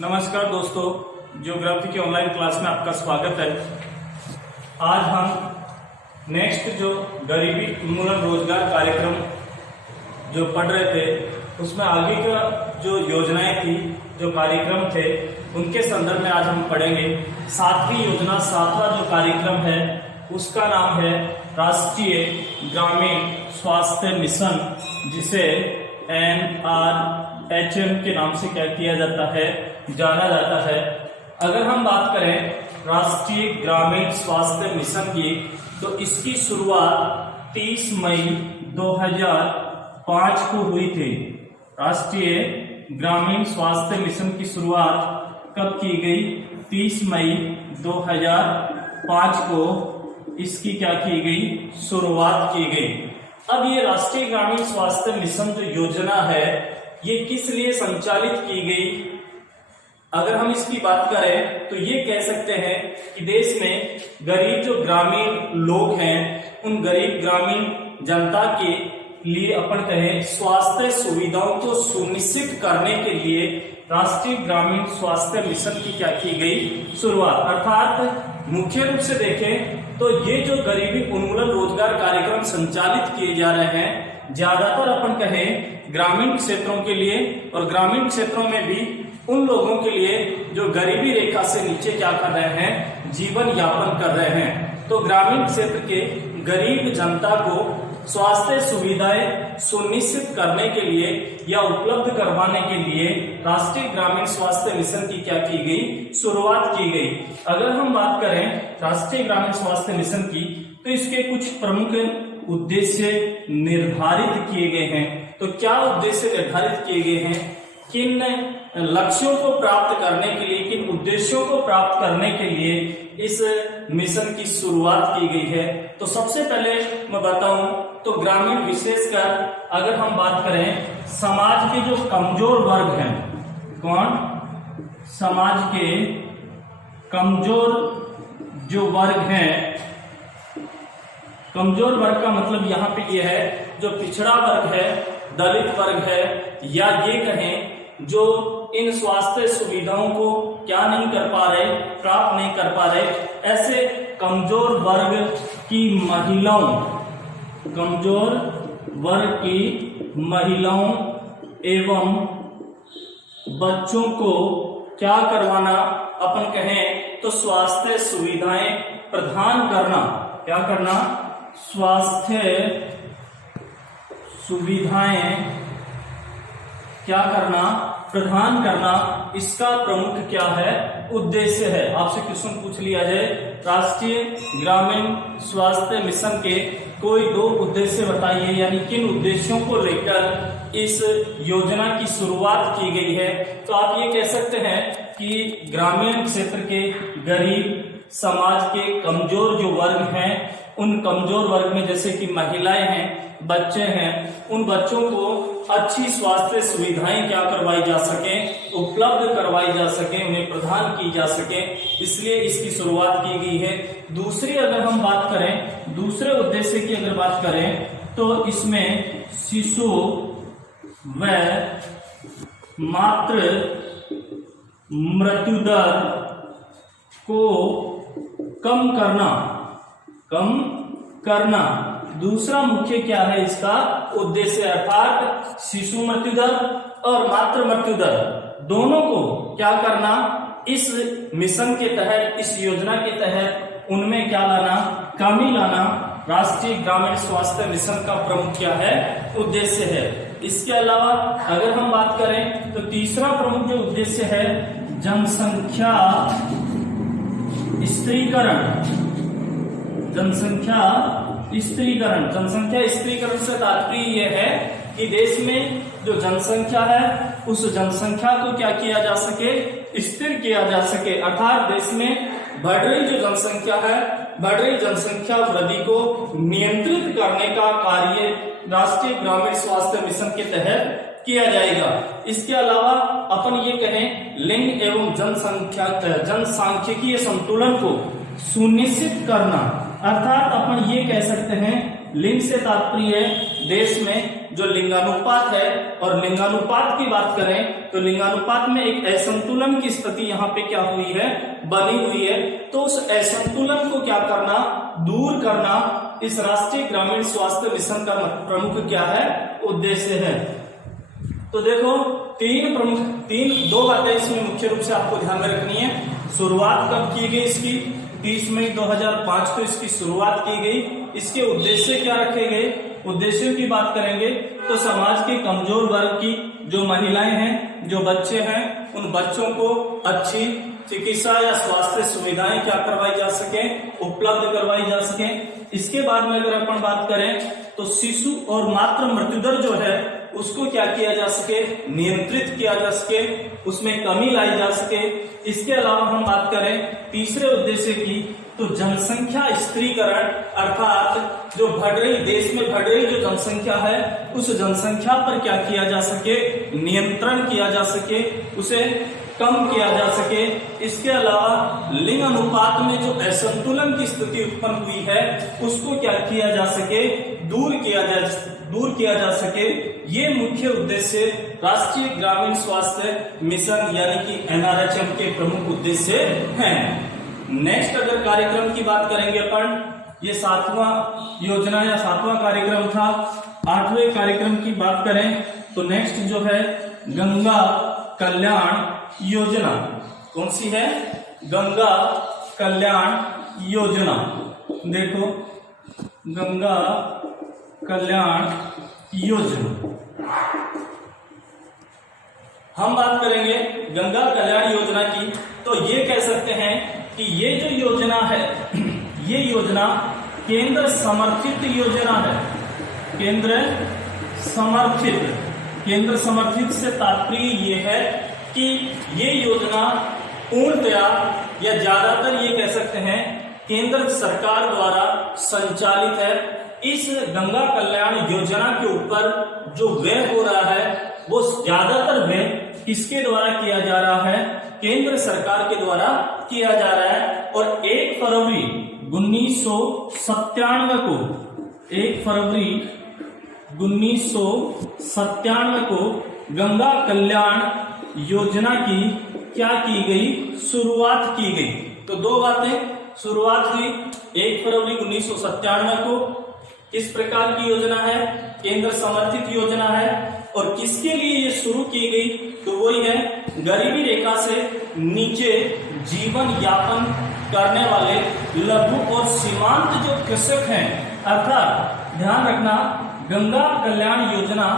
नमस्कार दोस्तों, ज्योग्राफी के ऑनलाइन क्लास में आपका स्वागत है। आज हम नेक्स्ट जो गरीबी उन्मूलन रोजगार कार्यक्रम जो पढ़ रहे थे उसमें आगे का जो योजनाएं थी, जो कार्यक्रम थे, उनके संदर्भ में आज हम पढ़ेंगे। सातवीं योजना, सातवां जो कार्यक्रम है उसका नाम है राष्ट्रीय ग्रामीण स्वास्थ्य मिशन, जिसे NRHM के नाम से क्या किया जाता है, जाना जाता है। अगर हम बात करें राष्ट्रीय ग्रामीण स्वास्थ्य मिशन की, तो इसकी शुरुआत 30 मई 2005 को हुई थी। राष्ट्रीय ग्रामीण स्वास्थ्य मिशन की शुरुआत कब की गई? 30 मई 2005 को इसकी क्या की गई? शुरुआत की गई। अब ये राष्ट्रीय ग्रामीण स्वास्थ्य मिशन जो योजना है, ये किस लिए संचालित की गई? अगर हम इसकी बात करें तो ये कह सकते हैं कि देश में गरीब जो ग्रामीण लोग हैं, उन गरीब ग्रामीण जनता के लिए अपन कहें स्वास्थ्य सुविधाओं को सुनिश्चित करने के लिए राष्ट्रीय ग्रामीण स्वास्थ्य मिशन की क्या की गई? शुरुआत। अर्थात मुख्य रूप से देखें तो ये जो गरीबी उन्मूलन रोजगार कार्यक्रम संचालित किए जा रहे हैं, ज्यादातर अपन कहें ग्रामीण क्षेत्रों के लिए, और ग्रामीण क्षेत्रों में भी उन लोगों के लिए जो गरीबी रेखा से नीचे क्या कर रहे हैं, जीवन यापन कर रहे हैं। तो ग्रामीण क्षेत्र के गरीब जनता को स्वास्थ्य सुविधाएं सुनिश्चित करने के लिए या उपलब्ध करवाने के लिए राष्ट्रीय ग्रामीण स्वास्थ्य मिशन की क्या की गई? शुरुआत की गई। अगर हम बात करें राष्ट्रीय ग्रामीण स्वास्थ्य मिशन की, तो इसके कुछ प्रमुख उद्देश्य निर्धारित किए गए हैं। तो क्या उद्देश्य निर्धारित किए गए हैं? किन लक्ष्यों को प्राप्त करने के लिए, किन उद्देश्यों को प्राप्त करने के लिए इस मिशन की शुरुआत की गई है? तो सबसे पहले मैं बताऊं तो ग्रामीण, विशेषकर अगर हम बात करें समाज के जो कमजोर वर्ग हैं, कौन? समाज के कमजोर जो वर्ग हैं, कमजोर वर्ग का मतलब यहाँ पे ये है जो पिछड़ा वर्ग है, दलित वर्ग है, या ये कहें जो इन स्वास्थ्य सुविधाओं को क्या नहीं कर पा रहे, प्राप्त नहीं कर पा रहे, ऐसे कमजोर वर्ग की महिलाओं, कमजोर वर्ग की महिलाओं एवं बच्चों को क्या करवाना, अपन कहें तो स्वास्थ्य सुविधाएं प्रदान करना। क्या करना? स्वास्थ्य सुविधाएं क्या करना? प्रदान करना। इसका प्रमुख क्या है? उद्देश्य है। आपसे क्वेश्चन पूछ लिया जाए राष्ट्रीय ग्रामीण स्वास्थ्य मिशन के कोई दो उद्देश्य बताइए, यानी किन उद्देश्यों को लेकर इस योजना की शुरुआत की गई है, तो आप ये कह सकते हैं कि ग्रामीण क्षेत्र के गरीब, समाज के कमजोर जो वर्ग हैं, उन कमजोर वर्ग में जैसे कि महिलाएं हैं, बच्चे हैं, उन बच्चों को अच्छी स्वास्थ्य सुविधाएं क्या करवाई जा सके, उपलब्ध करवाई जा सके, उन्हें प्रदान की जा सके, इसलिए इसकी शुरुआत की गई है। दूसरी अगर हम बात करें, दूसरे उद्देश्य की अगर बात करें तो इसमें शिशु व मातृ मृत्यु दर को कम करना दूसरा मुख्य क्या है इसका उद्देश्य, अर्थात शिशु मृत्यु दर और मातृ मृत्यु दर दोनों को क्या करना, इस मिशन के तहत, इस योजना के तहत उनमें क्या लाना? कमी लाना। राष्ट्रीय ग्रामीण स्वास्थ्य मिशन का प्रमुख क्या है? उद्देश्य है। इसके अलावा अगर हम बात करें तो तीसरा प्रमुख जो उद्देश्य है जनसंख्या स्त्रीकरण। जनसंख्या स्त्रीकरण से तात्पर्य यह है कि देश में जो जनसंख्या है, उस जनसंख्या को क्या किया जा सके? स्थिर किया जा सके। अर्थात देश में बढ़ रही जो जनसंख्या है, बढ़ रही जनसंख्या वृद्धि को नियंत्रित करने का कार्य राष्ट्रीय ग्रामीण स्वास्थ्य मिशन के तहत किया जाएगा। इसके अलावा अपन ये कहें लिंग एवं जनसांख्यिकीय संतुलन को सुनिश्चित करना। अर्थात अपन ये कह सकते हैं, लिंग से तात्पर्य देश में जो लिंगानुपात है, और लिंगानुपात की बात करें तो लिंगानुपात में एक असंतुलन की स्थिति यहाँ पे क्या हुई है, बनी हुई है। तो उस असंतुलन को क्या करना, दूर करना इस राष्ट्रीय ग्रामीण स्वास्थ्य मिशन का प्रमुख क्या है, उद्देश्य है। तो देखो दो बातें इसमें मुख्य रूप से आपको ध्यान में रखनी है। शुरुआत कब की गई इसकी, 30 मई 2005 को इसकी शुरुआत की गई। इसके उद्देश्य क्या रखे गए, उद्देश्यों की बात करेंगे तो समाज के कमजोर वर्ग की जो महिलाएं हैं, जो बच्चे हैं, उन बच्चों को अच्छी चिकित्सा या स्वास्थ्य सुविधाएं क्या करवाई जा सके, उपलब्ध करवाई जा सके। इसके बाद में अगर अपन बात करें तो शिशु और मातृ मृत्यु दर जो है उसको क्या किया जा सके, नियंत्रित किया जा सके, उसमें कमी लाई जा सके। इसके अलावा हम बात करें तीसरे उद्देश्य की तो जनसंख्या स्त्रीकरण, अर्थात जो देश में बढ़ रही जो जनसंख्या है उस जनसंख्या पर क्या किया जा सके, नियंत्रण किया जा सके, उसे कम किया जा सके। इसके अलावा लिंग अनुपात में जो असंतुलन की स्थिति उत्पन्न हुई है उसको क्या किया जा सके, दूर किया जा सके। ये मुख्य उद्देश्य राष्ट्रीय ग्रामीण स्वास्थ्य मिशन यानी कि NRHM के प्रमुख उद्देश्य हैं। नेक्स्ट अगर कार्यक्रम की बात करेंगे अपन, ये 7वां योजना या 7वां कार्यक्रम था। 8वें कार्यक्रम की बात करें तो नेक्स्ट जो है गंगा कल्याण योजना। कौन सी है, गंगा कल्याण योजना। देखो गंगा कल्याण योजना, हम बात करेंगे गंगा कल्याण योजना की तो ये कह सकते हैं कि ये जो योजना है ये योजना केंद्र समर्थित योजना है। केंद्र समर्थित से तात्पर्य ये है कि ये योजना पूर्णतया या ज्यादातर ये कह सकते हैं केंद्र सरकार द्वारा संचालित है। इस गंगा कल्याण योजना के ऊपर जो व्यय हो रहा है वो ज्यादातर व्यय किसके द्वारा किया जा रहा है, केंद्र सरकार के द्वारा किया जा रहा है। और 1 फरवरी 1997 को गंगा कल्याण योजना की क्या की गई, शुरुआत की गई। तो दो बातें, शुरुआत हुई 1 फरवरी 1997 को। किस प्रकार की योजना है, केंद्र समर्थित योजना है। और किसके लिए ये शुरू की गई, तो वही है गरीबी रेखा से नीचे जीवन यापन करने वाले लघु और सीमांत जो कृषक हैं। अर्थात ध्यान रखना गंगा कल्याण योजना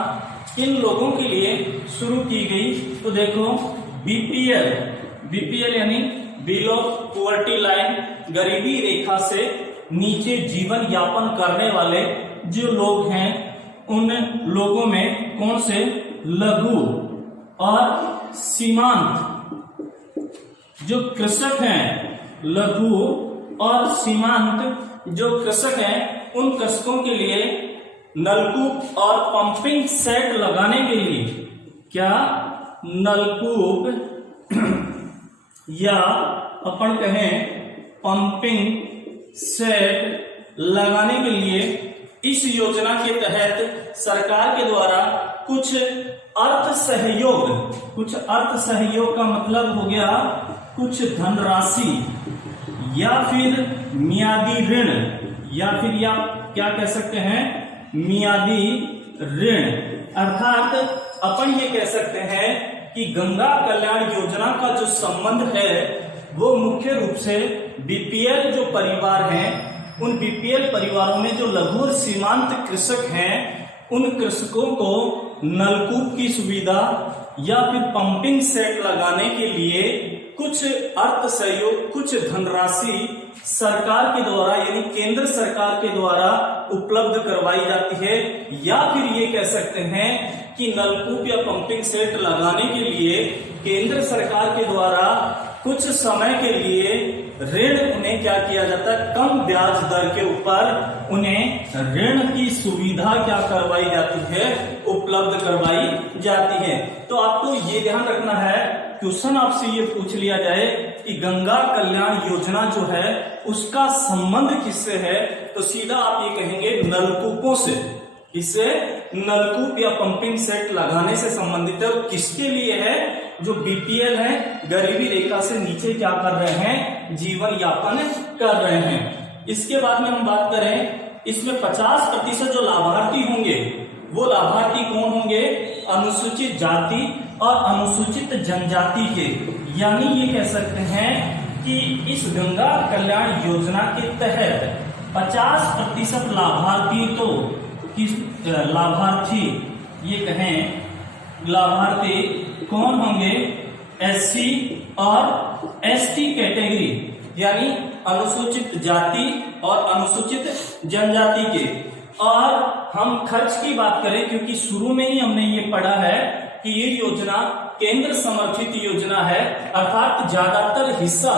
किन लोगों के लिए शुरू की गई, तो देखो बीपीएल यानी बिलो पॉवर्टी लाइन, गरीबी रेखा से नीचे जीवन यापन करने वाले जो लोग हैं उन लोगों में कौन से, लघु और सीमांत जो कृषक हैं, लघु और सीमांत जो कृषक हैं उन कृषकों के लिए नलकूप और पंपिंग सेट लगाने के लिए, क्या नलकूप या अपन कहें पंपिंग सेट लगाने के लिए इस योजना के तहत सरकार के द्वारा कुछ अर्थ सहयोग का मतलब हो गया कुछ धनराशि या फिर मियादी ऋण, या फिर या क्या कह सकते हैं, मियादी ऋण। अर्थात अपन ये कह सकते हैं कि गंगा कल्याण योजना का जो संबंध है वो मुख्य रूप से बीपीएल जो परिवार हैं उन बीपीएल परिवारों में जो लघु और सीमांत कृषक हैं उन कृषकों को नलकूप की सुविधा या फिर पंपिंग सेट लगाने के लिए कुछ अर्थ सहयोग, कुछ धनराशि सरकार के द्वारा यानी केंद्र सरकार के द्वारा उपलब्ध करवाई जाती है। या फिर ये कह सकते हैं कि नलकूप या पंपिंग सेट लगाने के लिए केंद्र सरकार के द्वारा कुछ समय के लिए ऋण उन्हें क्या किया जाता है, कम ब्याज दर के ऊपर उन्हें ऋण की सुविधा क्या करवाई जाती है, उपलब्ध करवाई जाती है। तो आपको ये ध्यान रखना है, क्वेश्चन आपसे ये पूछ लिया जाए कि गंगा कल्याण योजना जो है उसका संबंध किससे है, तो सीधा आप ये कहेंगे नलकूपों से। इससे नलकूप या पंपिंग सेट लगाने से संबंधित है। और किसके लिए है? जो बीपीएल है, गरीबी रेखा से नीचे क्या कर रहे हैं? जीवन यापन कर रहे हैं। इसके बाद में हम बात करें, इसमें 50% जो लाभार्थी होंगे वो लाभार्थी कौन होंगे? अनुसूचित जाति और अनुसूचित जनजाति के। यानी ये कह सकते हैं कि इस गंगा कल्याण योजना के तहत 50% लाभार्थी, तो किस लाभार्थी, ये कहें लाभार्थी कौन होंगे? एससी और एसटी कैटेगरी, यानी अनुसूचित जाति और अनुसूचित जनजाति के। और हम खर्च की बात करें, क्योंकि शुरू में ही हमने ये पढ़ा है कि ये योजना केंद्र समर्थित योजना है, अर्थात ज्यादातर हिस्सा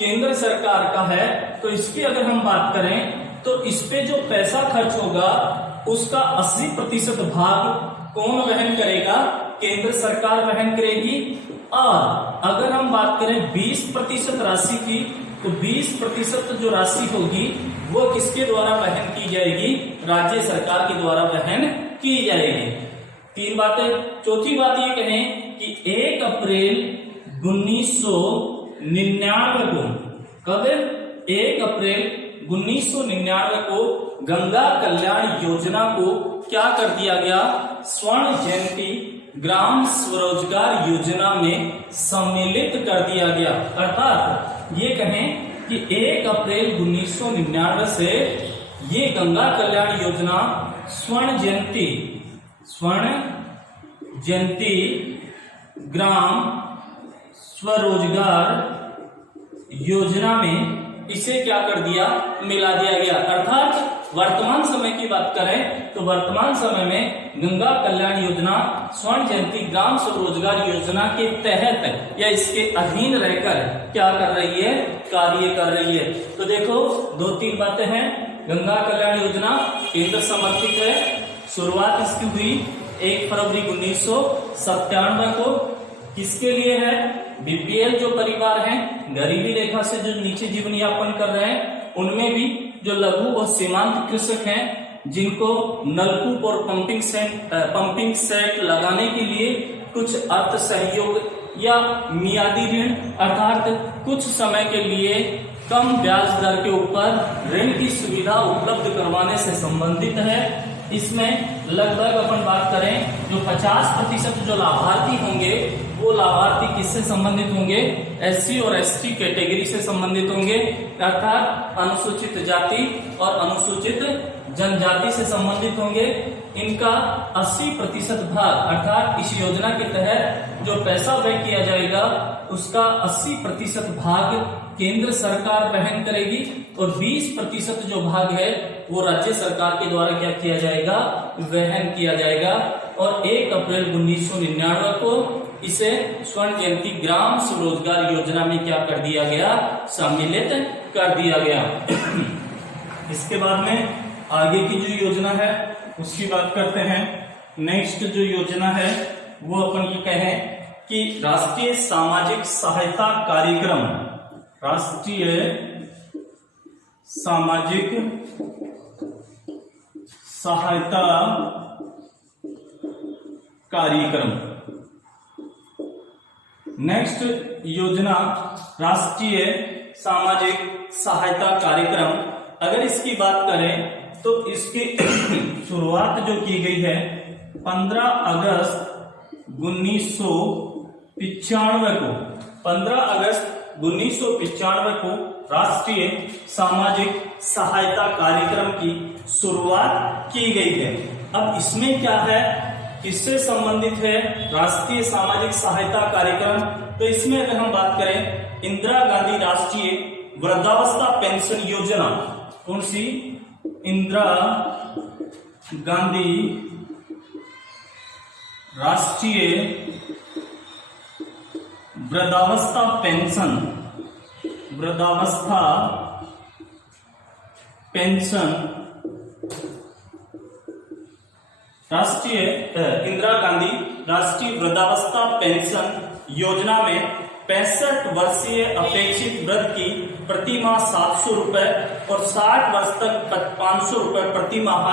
केंद्र सरकार का है। तो इसकी अगर हम बात करें तो इस पे जो पैसा खर्च होगा उसका 80% भाग कौन वहन करेगा? केंद्र सरकार वहन करेगी। और अगर हम बात करें 20% राशि की, तो 20% जो राशि होगी वो किसके द्वारा वहन की जाएगी? राज्य सरकार के द्वारा वहन की जाएगी। तीन बातें। चौथी बात ये कहें कि 1 अप्रैल 1999 को, कब? 1 अप्रैल 1999 को गंगा कल्याण योजना को क्या कर दिया गया? स्वर्ण जयंती ग्राम स्वरोजगार योजना में सम्मिलित कर दिया गया। अर्थात ये कहें कि 1 अप्रैल 1999 से ये गंगा कल्याण योजना स्वर्ण जयंती ग्राम स्वरोजगार योजना में इसे क्या कर दिया? मिला दिया गया। अर्थात वर्तमान समय की बात करें तो वर्तमान समय में गंगा कल्याण योजना स्वर्ण जयंती ग्राम स्वरोजगार योजना के तहत या इसके अधीन रहकर क्या कर रही है? कार्य कर रही है। तो देखो 2-3 बातें हैं। गंगा कल्याण योजना केंद्र समर्थित है। शुरुआत इसकी हुई 1 फरवरी 1997 को। किसके लिए है? बीपीएल जो परिवार हैं, गरीबी रेखा से जो नीचे जीवन यापन कर रहे हैं, उनमें भी जो लघु और सीमांत कृषक हैं, जिनको नलकूप और पंपिंग सेट लगाने के लिए कुछ अर्थ सहयोग या मियादी ऋण, अर्थात कुछ समय के लिए कम ब्याज दर के ऊपर ऋण की सुविधा उपलब्ध करवाने से संबंधित है। इसमें लगभग अपन बात करें जो 50% जो लाभार्थी होंगे वो लाभार्थी किससे संबंधित होंगे? एससी और एसटी कैटेगरी से संबंधित होंगे, अर्थात अनुसूचित जाति और अनुसूचित जनजाति से संबंधित होंगे। इनका 80% भाग, अर्थात इस योजना के तहत जो पैसा व्यय किया जाएगा उसका 80% भाग केंद्र सरकार वहन करेगी और 20% जो भाग है वो राज्य सरकार के द्वारा क्या किया जाएगा? वहन किया जाएगा। और 1 अप्रैल 1999 को इसे स्वर्ण जयंती ग्राम स्वरोजगार योजना में क्या कर दिया गया? सम्मिलित कर दिया गया। इसके बाद में आगे की जो योजना है उसकी बात करते हैं। नेक्स्ट जो योजना है वो अपन ये कहें कि राष्ट्रीय सामाजिक सहायता कार्यक्रम, राष्ट्रीय सामाजिक सहायता कार्यक्रम। नेक्स्ट योजना राष्ट्रीय सामाजिक सहायता कार्यक्रम। अगर इसकी बात करें तो इसकी शुरुआत जो की गई है 15 अगस्त 1995 को, 15 अगस्त 1995 को राष्ट्रीय सामाजिक सहायता कार्यक्रम की शुरुआत की गई है। अब इसमें क्या है, किससे संबंधित है राष्ट्रीय सामाजिक सहायता कार्यक्रम? तो इसमें अगर हम बात करें इंदिरा गांधी राष्ट्रीय वृद्धावस्था पेंशन योजना, कौन सी? इंदिरा गांधी राष्ट्रीय वृद्धावस्था पेंशन, वृद्धावस्था पेंशन राष्ट्रीय इंदिरा गांधी राष्ट्रीय वृद्धावस्था पेंशन योजना में 65 वर्षीय अपेक्षित वृद्धि प्रति माह 700 रुपए और 60 वर्ष तक 500 रुपए प्रति माह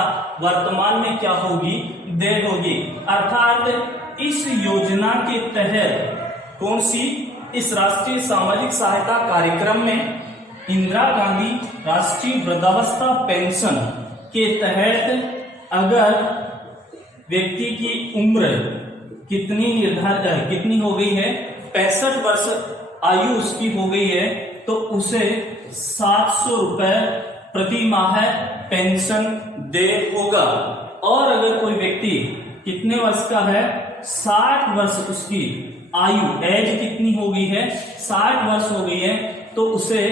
वर्तमान में क्या होगी, देय होगी। अर्थात इस योजना के तहत कौन सी, इस राष्ट्रीय सामाजिक सहायता कार्यक्रम में इंदिरा गांधी राष्ट्रीय वृद्धावस्था पेंशन के तहत अगर व्यक्ति की उम्र कितनी हो गई है, 65 वर्ष आयु उसकी हो गई है, तो उसे 700 रुपए प्रति माह पेंशन दे होगा। और अगर कोई व्यक्ति कितने वर्ष का है, 60 वर्ष उसकी आयु, एज कितनी हो गई है, 60 वर्ष हो गई है, तो उसे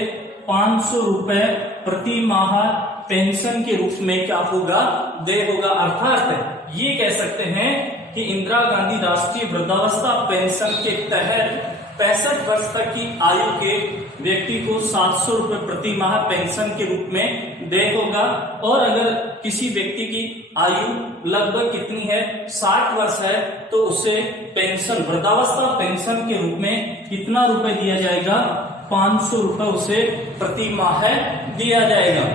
500 रुपए प्रति माह पेंशन के रूप में क्या होगा, दे होगा। अर्थात ये कह सकते हैं कि इंदिरा गांधी राष्ट्रीय वृद्धावस्था पेंशन के तहत 65 वर्ष तक की आयु के व्यक्ति को 700 रुपए प्रति माह पेंशन के रूप में दे होगा। और अगर किसी व्यक्ति की आयु लगभग कितनी है, 60 वर्ष है, तो उसे पेंशन, वृद्धावस्था पेंशन के रूप में कितना रुपए दिया जाएगा, 500 रुपए उसे प्रति माह दिया जाएगा।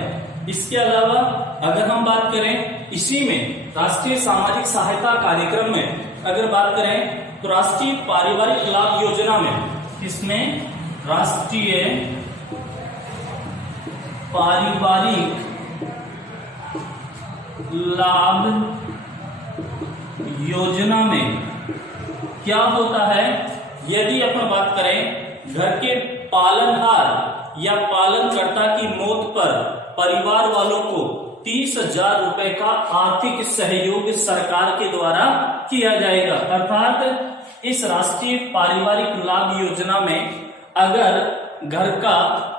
इसके अलावा अगर हम बात करें इसी में राष्ट्रीय सामाजिक सहायता कार्यक्रम में अगर बात करें तो राष्ट्रीय पारिवारिक लाभ योजना में, इसमें राष्ट्रीय पारिवारिक लाभ योजना में क्या होता है, यदि अपन बात करें घर के पालनहार या पालनकर्ता की मौत पर परिवार वालों को 30,000 रुपए का आर्थिक सहयोग सरकार के द्वारा किया जाएगा। अर्थात इस राष्ट्रीय पारिवारिक लाभ योजना में अगर घर का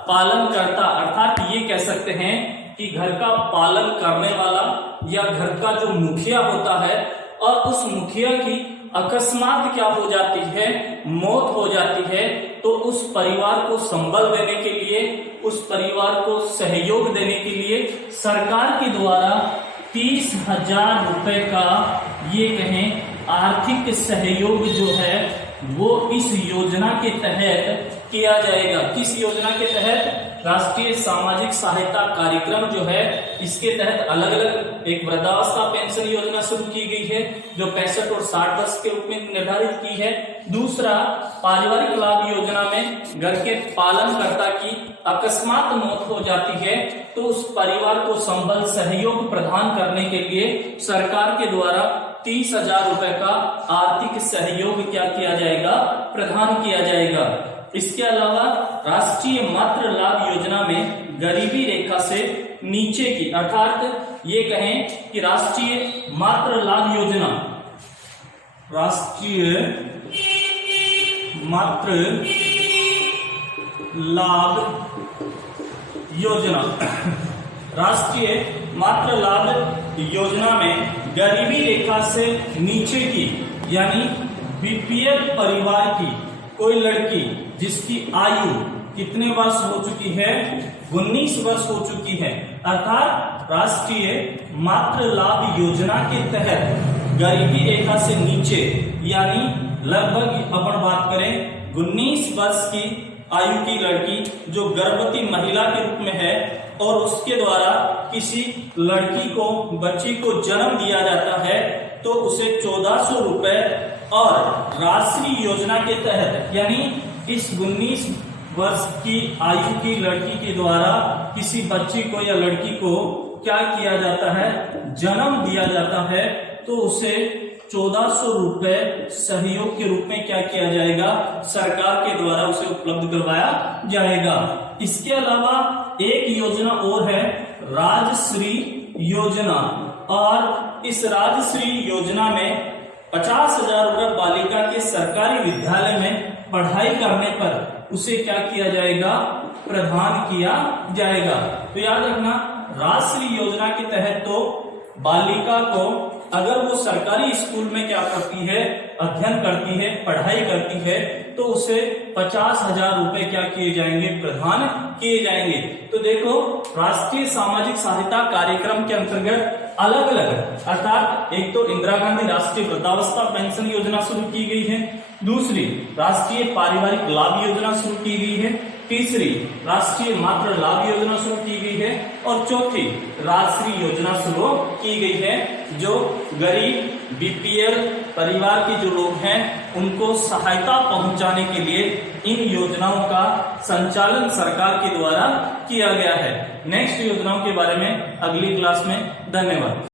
पालन करता, अर्थात ये कह सकते हैं कि घर का पालन करने वाला या घर का जो मुखिया होता है और उस मुखिया की अकस्मात क्या हो जाती है, मौत हो जाती है, तो उस परिवार को संबल देने के लिए, उस परिवार को सहयोग देने के लिए सरकार के द्वारा 30,000 रुपए का ये कहें आर्थिक सहयोग जो है वो इस योजना के तहत किया जाएगा। किस योजना के तहत, राष्ट्रीय सामाजिक सहायता कार्यक्रम जो है इसके तहत अलग अलग एक वृद्धावस्था पेंशन योजना शुरू की गई है जो 65 और 60 वर्ष के रूप में निर्धारित की है। दूसरा, पारिवारिक लाभ योजना में घर के पालनकर्ता की अकस्मात मौत हो जाती है तो उस परिवार को संबल सहयोग प्रदान करने के लिए सरकार के द्वारा 30,000 रुपए का आर्थिक सहयोग क्या किया जाएगा, प्रदान किया जाएगा। इसके अलावा राष्ट्रीय मातृ लाभ योजना में गरीबी रेखा से नीचे की, अर्थात ये कहें कि राष्ट्रीय मातृ लाभ योजना, राष्ट्रीय मातृ लाभ योजना, राष्ट्रीय मातृ लाभ योजना में गरीबी रेखा से नीचे की यानी बीपीएल परिवार की कोई लड़की जिसकी आयु कितने वर्ष हो चुकी है, 19 वर्ष हो चुकी है, अर्थात राष्ट्रीय मातृ लाभ योजना के तहत गरीबी रेखा से नीचे यानी लगभग अपन बात करें 19 वर्ष की आयु की लड़की जो गर्भवती महिला के रूप में है और उसके द्वारा किसी लड़की को, बच्ची को जन्म दिया जाता है तो उसे 1400 रुपए और राष्ट्रीय योजना के तहत यानी इस 19 वर्ष की आयु की लड़की के द्वारा किसी बच्ची को या लड़की को क्या किया जाता है, जन्म दिया जाता है तो उसे 1400 रुपए सहयोग के रूप में क्या किया जाएगा, सरकार के द्वारा उसे उपलब्ध करवाया जाएगा। इसके अलावा एक योजना और है राजश्री योजना और इस राजश्री योजना में 50,000 रुपए बालिका के सरकारी विद्यालय में पढ़ाई करने पर उसे क्या किया जाएगा, प्रदान किया जाएगा। तो याद रखना राजश्री योजना के तहत तो बालिका को अगर वो सरकारी स्कूल में क्या करती है, अध्ययन करती है, पढ़ाई करती है, तो उसे 50,000 रुपए क्या किए जाएंगे, प्रदान किए जाएंगे। तो देखो राष्ट्रीय सामाजिक सहायता कार्यक्रम के अंतर्गत अलग अलग, अर्थात एक तो इंदिरा गांधी राष्ट्रीय वृद्धावस्था पेंशन योजना शुरू की गई है, दूसरी राष्ट्रीय पारिवारिक लाभ योजना शुरू की गई है, तीसरी राष्ट्रीय मातृ लाभ योजना शुरू की गई है, और चौथी राष्ट्रीय योजना शुरू की गई है जो गरीब बीपीएल परिवार के जो लोग हैं उनको सहायता पहुंचाने के लिए इन योजनाओं का संचालन सरकार के द्वारा किया गया है। नेक्स्ट योजनाओं के बारे में अगली क्लास में। धन्यवाद।